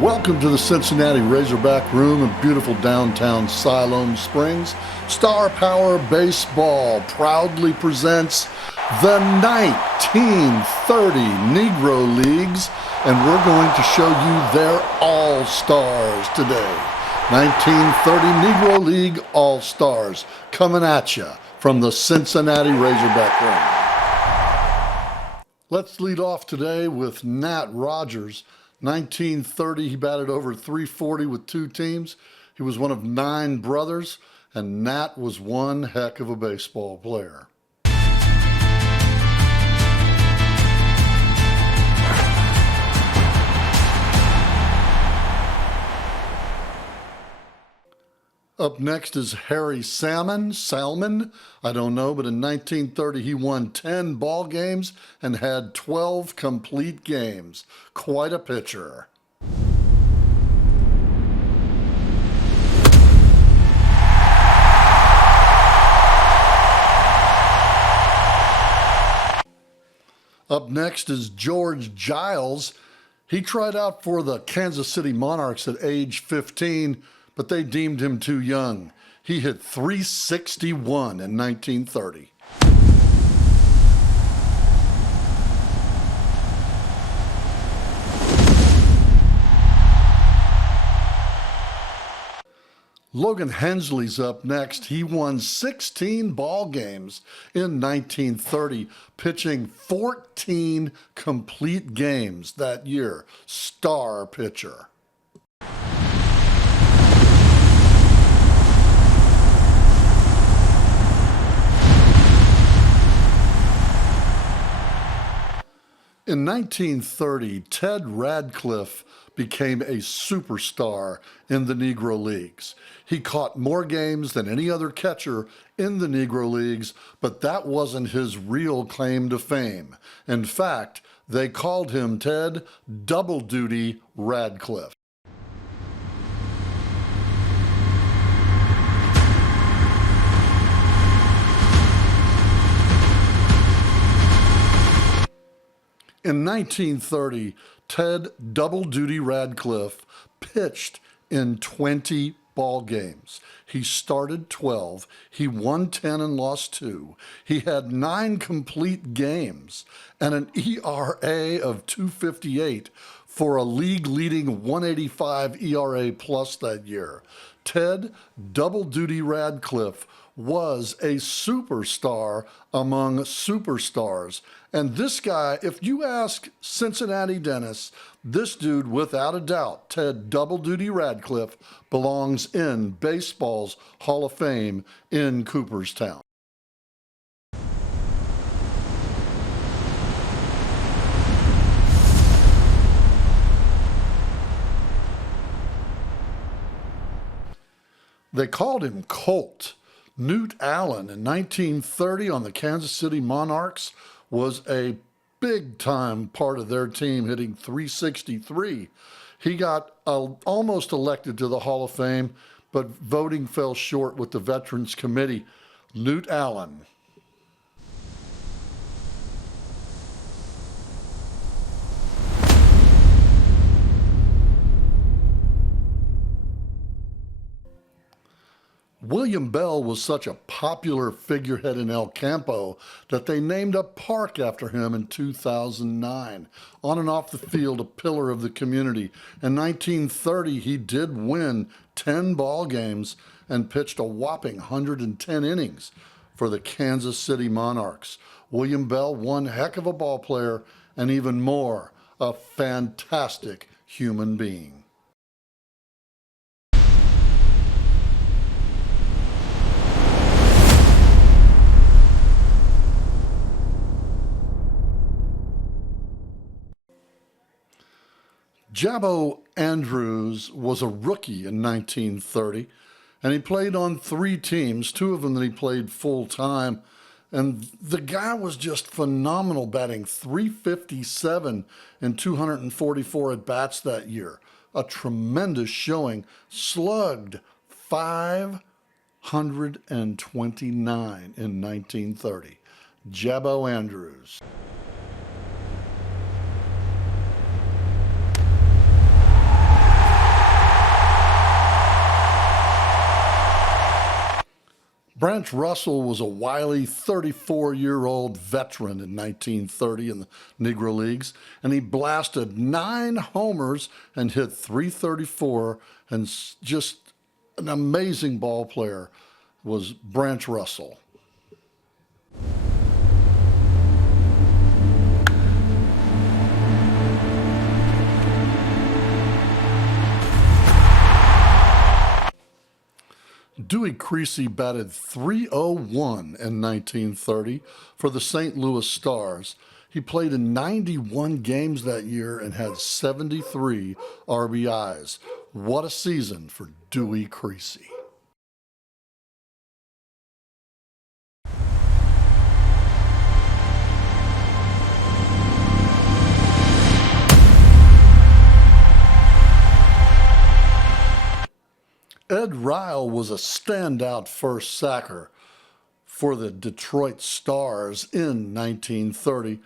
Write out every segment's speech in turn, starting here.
Welcome to the Cincinnati Razorback Room in beautiful downtown Siloam Springs. Star Power Baseball proudly presents the 1930 Negro Leagues, and we're going to show you their All-Stars today. 1930 Negro League All Stars coming at you from the Cincinnati Razorback Room. Let's lead off today with Nat Rogers. 1930, he batted over 340 with two teams. He was one of 9 brothers, and Nat was one heck of a baseball player. Up next is Harry Salmon, I don't know, but in 1930 he won 10 ball games and had 12 complete games. Quite a pitcher. Up next is George Giles. He tried out for the Kansas City Monarchs at age 15, but they deemed him too young. He hit .361 in 1930. Logan Hensley's up next. He won 16 ball games in 1930, pitching 14 complete games that year. Star pitcher. In 1930, Ted Radcliffe became a superstar in the Negro Leagues. He caught more games than any other catcher in the Negro Leagues, but that wasn't his real claim to fame. In fact, they called him Ted Double Duty Radcliffe. In 1930, Ted Double Duty Radcliffe pitched in 20 ball games. He started 12, he won 10 and lost 2. He had 9 complete games and an ERA of 2.58 for a league-leading 185 ERA plus that year. Ted Double Duty Radcliffe was a superstar among superstars. And this guy, if you ask Cincinnati Dennis, this dude, without a doubt, Ted Double Duty Radcliffe, belongs in baseball's Hall of Fame in Cooperstown. They called him Colt. Newt Allen in 1930 on the Kansas City Monarchs was a big-time part of their team, hitting .363. He got almost elected to the Hall of Fame, but voting fell short with the Veterans Committee. Newt Allen. William Bell was such a popular figurehead in El Campo that they named a park after him in 2009. On and off the field, a pillar of the community. In 1930, he did win 10 ball games and pitched a whopping 110 innings for the Kansas City Monarchs. William Bell, one heck of a ball player, and even more, a fantastic human being. Jabbo Andrews was a rookie in 1930, and he played on 3 teams, 2 of them that he played full-time, and the guy was just phenomenal, batting .357 in 244 at-bats that year. A tremendous showing, slugged .529 in 1930. Jabbo Andrews. Branch Russell was a wily 34-year-old veteran in 1930 in the Negro Leagues, and he blasted 9 homers and hit .334, and just an amazing ball player was Branch Russell. Dewey Creasy batted .301 in 1930 for the St. Louis Stars. He played in 91 games that year and had 73 RBIs. What a season for Dewey Creasy. Ed Ryle was a standout first sacker for the Detroit Stars in 1930,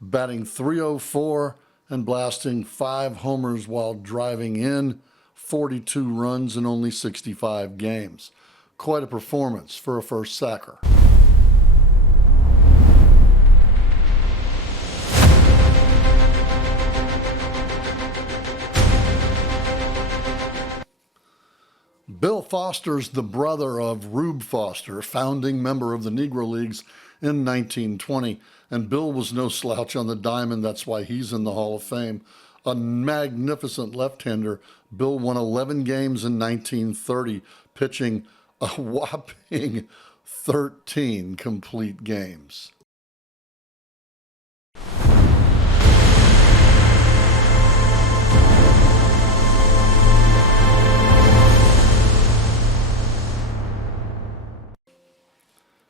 batting .304 and blasting 5 homers while driving in 42 runs in only 65 games. Quite a performance for a first sacker. Bill Foster's the brother of Rube Foster, founding member of the Negro Leagues in 1920. And Bill was no slouch on the diamond. That's why he's in the Hall of Fame. A magnificent left-hander. Bill won 11 games in 1930, pitching a whopping 13 complete games.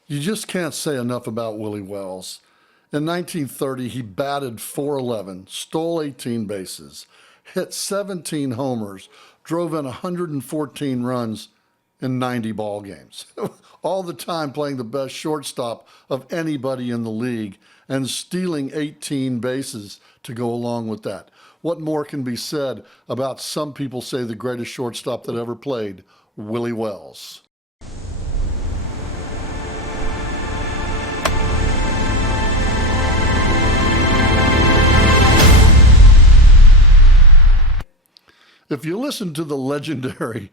You just can't say enough about Willie Wells. In 1930, he batted .411, stole 18 bases, hit 17 homers, drove in 114 runs in 90 ball games. All the time playing the best shortstop of anybody in the league and stealing 18 bases to go along with that. What more can be said about, some people say, the greatest shortstop that ever played, Willie Wells? If you listen to the legendary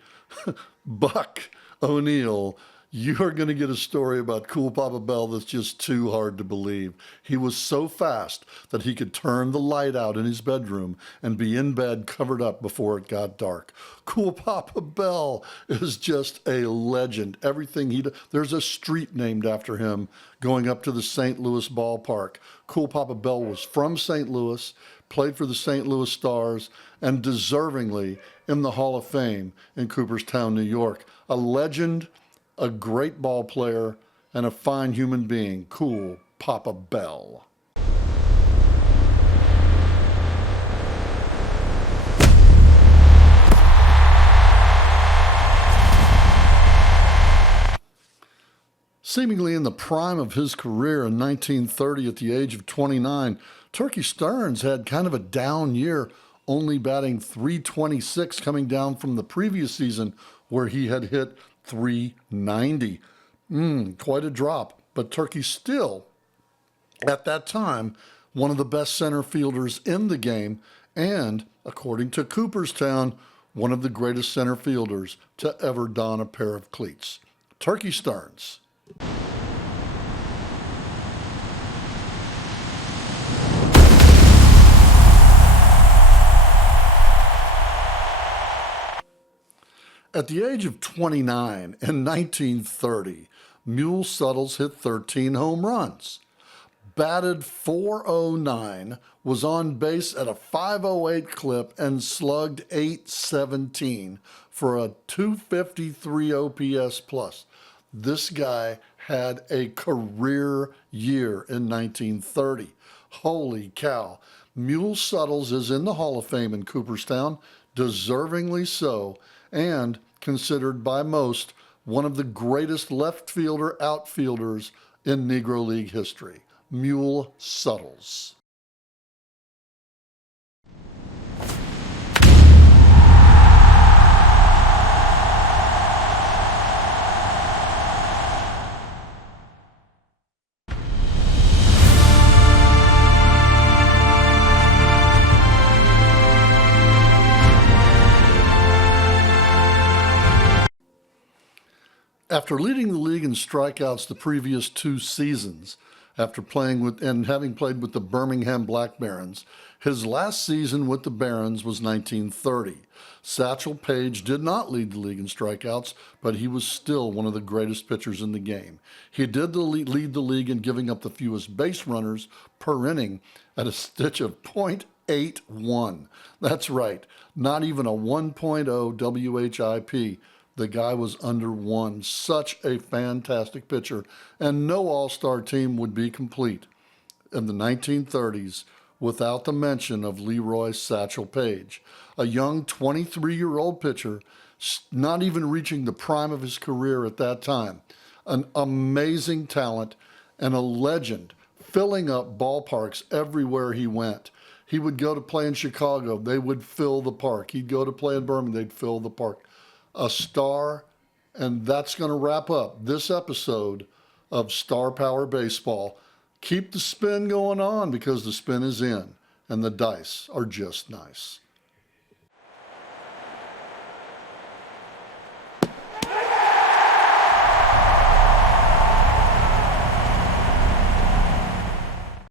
Buck O'Neil, you're going to get a story about Cool Papa Bell that's just too hard to believe. He was so fast that he could turn the light out in his bedroom and be in bed covered up before it got dark. Cool Papa Bell is just a legend. Everything he does, there's a street named after him going up to the St. Louis ballpark. Cool Papa Bell was from St. Louis, played for the St. Louis Stars, and deservingly in the Hall of Fame in Cooperstown, New York. A legend, a great ball player, and a fine human being, Cool Papa Bell. Seemingly in the prime of his career in 1930 at the age of 29, Turkey Stearns had kind of a down year, only batting .326, coming down from the previous season where he had hit .390. Quite a drop, but Turkey still, at that time, one of the best center fielders in the game, and, according to Cooperstown, one of the greatest center fielders to ever don a pair of cleats. Turkey Stearns. At the age of 29 in 1930, Mule Suttles hit 13 home runs, batted .409, was on base at a .508 clip, and slugged .817 for a .253 OPS plus. This guy had a career year in 1930. Holy cow. Mule Suttles is in the Hall of Fame in Cooperstown, deservingly so, and considered by most one of the greatest left fielder outfielders in Negro League history, Mule Suttles. After leading the league in strikeouts the previous 2 seasons, after playing with and having played with the Birmingham Black Barons, his last season with the Barons was 1930. Satchel Paige did not lead the league in strikeouts, but he was still one of the greatest pitchers in the game. He did lead the league in giving up the fewest base runners per inning at a stitch of .81. That's right, not even a 1.0 WHIP. The guy was under 1. Such a fantastic pitcher, and no all-star team would be complete in the 1930s without the mention of Leroy Satchel Paige, a young 23-year-old pitcher, not even reaching the prime of his career at that time. An amazing talent and a legend, filling up ballparks everywhere he went. He would go to play in Chicago, they would fill the park. He'd go to play in Birmingham, they'd fill the park. A star, and that's going to wrap up this episode of Star Power Baseball. Keep the spin going on because the spin is in and the dice are just nice.